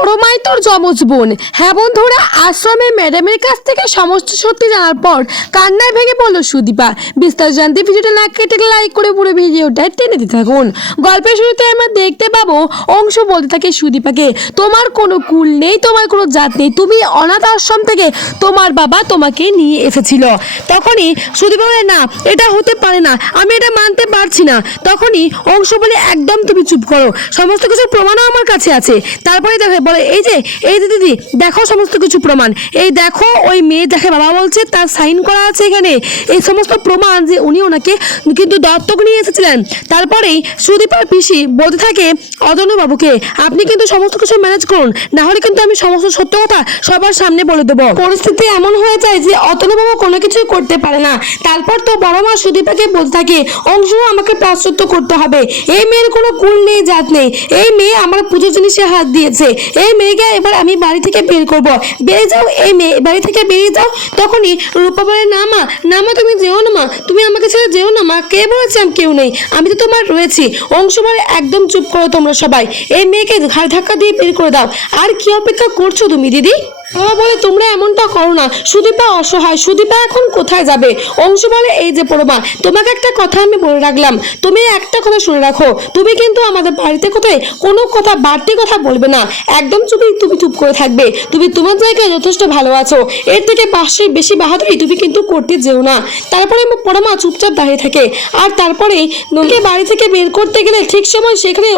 বড় তোর যমজ বোন। হ্যাঁ বন্ধুরা, আশ্রমে ম্যাডামের কাছ থেকে সমস্ত সত্যি জানার পর কান্নায় ভেঙে পড়ল সুদীপা। বিস্তার জানতে ভিডিওটা না কেটে লাইক করে পুরো ভিডিওটা টেনে দিতে থাকুন। গল্পের শুরুতে আমরা দেখতে পাবো অংশ বলতে থাকে সুদীপাকে, তোমার কোনো কুল নেই, তোমার কোনো জাত নেই, তুমি অনাথ আশ্রম থেকে তোমার বাবা তোমাকে নিয়ে এসেছিল। তখনই সুদীপা বলে, না, এটা হতে পারে না, আমি এটা মানতে পারছি না। তখনই অংশ বলে, একদম তুমি চুপ করো, সমস্ত কিছু প্রমাণও আমার কাছে আছে। তারপরে দেখে বলে, এই যে এই যে দিদি, দেখো সমস্ত কিছু প্রমাণ। এই দেখো, ওই মেয়ে দেখে বাবা বলছে, তার সাইন করা আছে এখানে। এই সমস্ত প্রমাণ যে উনি ওনাকে কিন্তু দত্তক নিয়ে এসেছিলেন। তারপরেই সুদীপার পিসি বলতে থাকে বাবুকে, আপনি কিন্তু সমস্ত কিছু ম্যানেজ করুন। না হলে কিন্তু আমি সমস্ত সত্য কথা সবার সামনে বলে দেবো। পরিস্থিতি এমন হয়ে যায় যে অতনু বাবু কোনো কিছুই করতে পারে না। তারপর তো বড় মা সুদীপাকে বলতে থাকে, অংশ আমাকে প্রাশ্চত্য করতে হবে। এই মেয়ের কোনো কুল নেই, জাত নেই। এই মেয়ে আমার পুজো জিনিসে হাত দিয়েছে। এই মেয়েকে এবার আমি বাড়ি থেকে বের করব। বেরিয়ে যাও, এই মেয়ে, বাড়ি থেকে বেরিয়ে যাও। তখনই রূপা বলে, না মা না মা, তুমি যেও না মা, তুমি আমাকে ছেড়ে যেও না মা, কে বলেছে আমি কেউ নেই? আমি তো তোমার রয়েছি। অংশ বলে একদম চুপ করো তোমরা সবাই। এই মেয়েকে ঘাড় ধাক্কা দিয়ে বের করে দাও। আর কি অপেক্ষা করছ তুমি, দিদি? বাবা বলে, তোমরা এমনটা করো না। সুদীপা অসহায়। সুদীপা এখন কোথায় যাবে? অংশ বলে, এই যে পড়মা, তোমাকে একটা কথা আমি বলে রাখলাম। তুমি একটা কথা শুনে রাখো। তুমি কিন্তু আমাদের বাড়িতে কোথায় কোনো কথা, বাড়তি কথা বলবে না। একদম চুপি, তুমি চুপ করে থাকবে। তুমি তোমার জায়গায় যথেষ্ট ভালো আছো। এর থেকে পাশে বেশি বাহাদুরি তুমি কিন্তু করতে যেও না। তারপরে পড়মা চুপচাপ দাঁড়িয়ে থাকে। আর তারপরে ওকে বাড়ি থেকে বের করতে গেলে ঠিক সময় সেখানে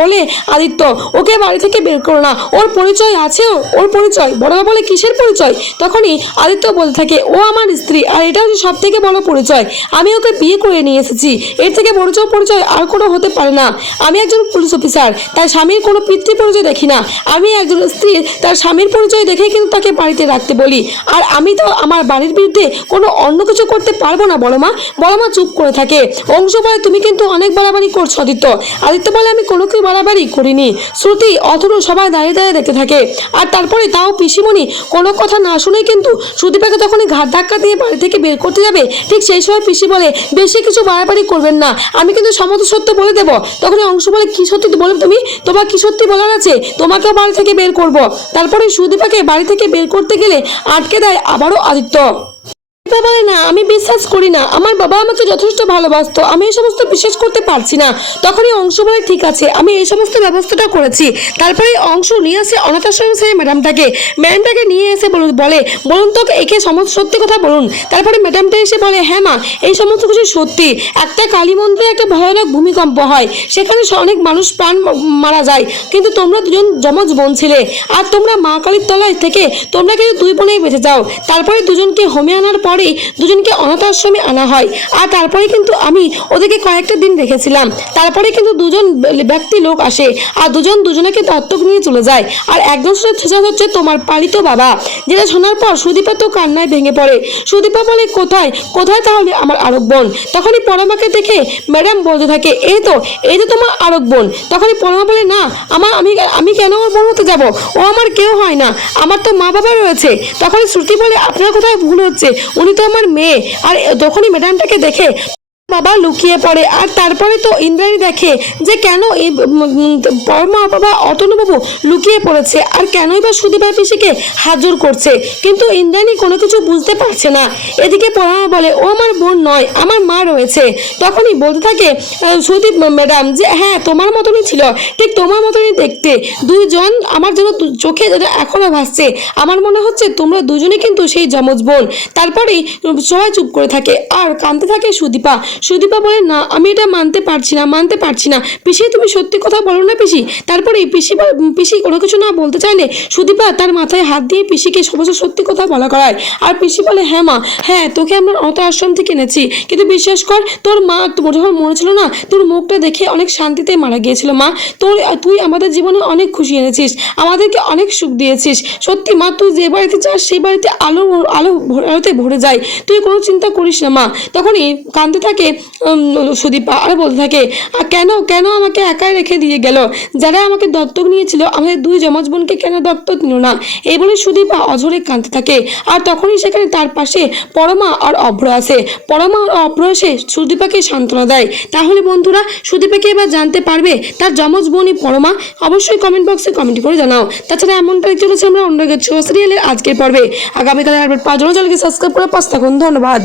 বলে আদিত্য, ওকে বাড়ি থেকে বের করো না। ওর পরিচয় আছে? ওর পরিচয়, বড় বলে কিসের পরিচয়? তখনই আদিত্য বলতে থাকে, ও আমার স্ত্রী, আর এটা হচ্ছে সব থেকে বড় পরিচয়। আমি ওকে বিয়ে করে নিয়ে এসেছি। এর থেকে বড় পরিচয় আর কোনো হতে পারে না। আমি একজন পুলিশ অফিসার, তার স্বামীর কোনো পিতৃ পরিচয় দেখি না। আমি একজন স্ত্রী, তার স্বামীর পরিচয় দেখে কিন্তু তাকে বাড়িতে রাখতে বলি। আর আমি তো আমার বাড়ির বিরুদ্ধে কোনো অন্য কিছু করতে পারব না বড় মা বড় মা চুপ করে থাকে। অংশ বলে, তুমি কিন্তু অনেক বাড়াবাড়ি করছ, আদিত্য। আদিত্য বলে, আমি কোনো কিছু বাড়াবাড়ি করিনি। শ্রুতি অথরু সবাই দাঁড়িয়ে দাঁড়িয়ে দেখতে থাকে। আর তারপরে তাও পিসিমণি কোনো কথা না শুনেই কিন্তু সুদীপাকে তখনই ঘাট ধাক্কা দিয়ে বাড়ি থেকে বের করতে যাবে, ঠিক সেই সময় পিসি বলে, বেশি কিছু বাড়াবাড়ি করবেন না। আমি কিন্তু সমস্ত সত্য বলে দেব। তখন অংশ বলে, কি সত্যি বলো তুমি? তোমার কি সত্যি বলার আছে? তোমাকেও বাড়ি থেকে বের করব। তারপরে সুদীপাকে বাড়ি থেকে বের করতে গেলে আটকে দেয় আবারও আদিত্য। সুদীপা বলে না, আমি বিশ্বাস করি না। আমার বাবা আমাকে যথেষ্ট ভালোবাসতো। আমি এই সমস্ত বিশ্বাস করতে পারছি না। তখনই অংশ বলে, ঠিক আছে, আমি এই সমস্ত ব্যবস্থাটা করেছি। তারপরে অংশ নিয়ে আসে অনাথ আশ্রমে সেই ম্যাডামটাকে। ম্যাডামটাকে নিয়ে এসে বলে, বলুন তো, একে সমস্ত সত্যি কথা বলুন। তারপরে ম্যাডামটা এসে বলে হ্যাঁ মা, এই সমস্ত কিছু সত্যি। একটা কালী মন্দিরে একটা ভয়ানক ভূমিকম্প হয়। সেখানে অনেক মানুষ প্রাণ মারা যায়। কিন্তু তোমরা দুজন যমজ বোন ছিলে। আর তোমরা মা কালীর তলায় থেকে তোমরা কিন্তু দুই বোনেই বেঁচে যাও। তারপরে দুজনকে হোমে আনার পরেই দুজনকে অনাথ আশ্রমে আনা হয়। আর তারপরে কিন্তু আমি ওদেরকে কয়েকটা দিন রেখেছিলাম। তারপরে কিন্তু দুজন ব্যক্তি লোক আসে আর দুজন দুজনকে দত্তক নিয়ে চলে যায়। আর একজন সেটা হচ্ছে তোমার পালিত বাবা, যেটা শোনার পর সুদীপা তো কান্নায় ভেঙে পড়ে। সুদীপা বলে, কোথায়? কোথায় তাহলে আমার আরব বোন? তখনই পরমাকে দেখে ম্যাডাম বলতে থাকে, এই তো এই তো তোমার আরব বোন। তখনই পরমা বলে, না, আমার, আমি আমি কেন ওর বোন হতে যাব? ও আমার কেউ হয় না। আমার তো মা বাবা রয়েছে। তখনই শ্রুতি বলে, আপনার কোথায় ভুল হচ্ছে? উনি তো আমার মেয়ে। আর তখনই ম্যাডামটাকে দেখে বাবা লুকিয়ে পড়ে। আর তারপরে তো ইন্দ্রাণী দেখে যে কেন এই পরমা বাবা অতনুবাবু লুকিয়ে পড়েছে আর কেনই বা সুদীপার পিসিকে হাজর করছে। কিন্তু ইন্দ্রাণী কোনো কিছু বুঝতে পারছে না। এদিকে পরমা বলে, ও আমার বোন নয়, আমার মা রয়েছে। তখনই বলতে থাকে সুদীপ ম্যাডাম, যে হ্যাঁ তোমার মতনই ছিল। ঠিক তোমার মতনই দেখতে। দুইজন আমার যেন চোখে যেন এখনও ভাসছে। আমার মনে হচ্ছে তোমরা দুজনে কিন্তু সেই যমজ বোন। তারপরেই সবাই চুপ করে থাকে। আর কাঁদতে থাকে সুদীপা। সুদীপা বলে, না, আমি এটা মানতে পারছি না, মানতে পারছি না। পিসি, তুমি সত্যি কথা বলো না পিসি। তারপরে পিসি পিসি কোনো কিছু না বলতে চাইলে সুদীপা তার মাথায় হাত দিয়ে পিসিকে সমস্ত সত্যি কথা বলা করায়। আর পিসি বলে হ্যাঁ মা হ্যাঁ তোকে আমরা অত আশ্রম থেকে এনেছি। কিন্তু বিশ্বাস কর, তোর মা তোর যখন মনে ছিল না, তোর মুখটা দেখে অনেক শান্তিতে মারা গিয়েছিল, মা। তোর, তুই আমাদের জীবনে অনেক খুশি এনেছিস, আমাদেরকে অনেক সুখ দিয়েছিস। সত্যি, মা, তুই যে বাড়িতে যাস, সেই বাড়িতে আলো আলো আলোতে ভরে যায়। তুই কোনো চিন্তা করিস না, মা। তখনই কাঁদতে থাকে সুদীপা আর বলতে থাকে, আর কেন কেন আমাকে একাই রেখে দিয়ে গেল? যারা আমাকে দত্তক নিয়েছিল, আমাদের দুই যমজ বোনকে কেন দত্তক নিল না? এই বলে সুদীপা অঝরে কাঁদতে থাকে। আর তখনই সেখানে তার পাশে পরমা আর অভ্র আসে পরমা আর অভ্র এসে সুদীপাকে সান্ত্বনা দেয়। তাহলে বন্ধুরা, সুদীপাকে এবার জানতে পারবে তার যমজ বোনই পরমা। অবশ্যই কমেন্ট বক্সে কমেন্ট করে জানাও। তাছাড়া এমনটা চলেছে আমরা অন্য সিরিয়ালের আজকের পর্বে। আগামীকালের আপডেট পাওয়ার জন্য চ্যানেলকে সাবস্ক্রাইব করে পাঁচ থাকুন। ধন্যবাদ।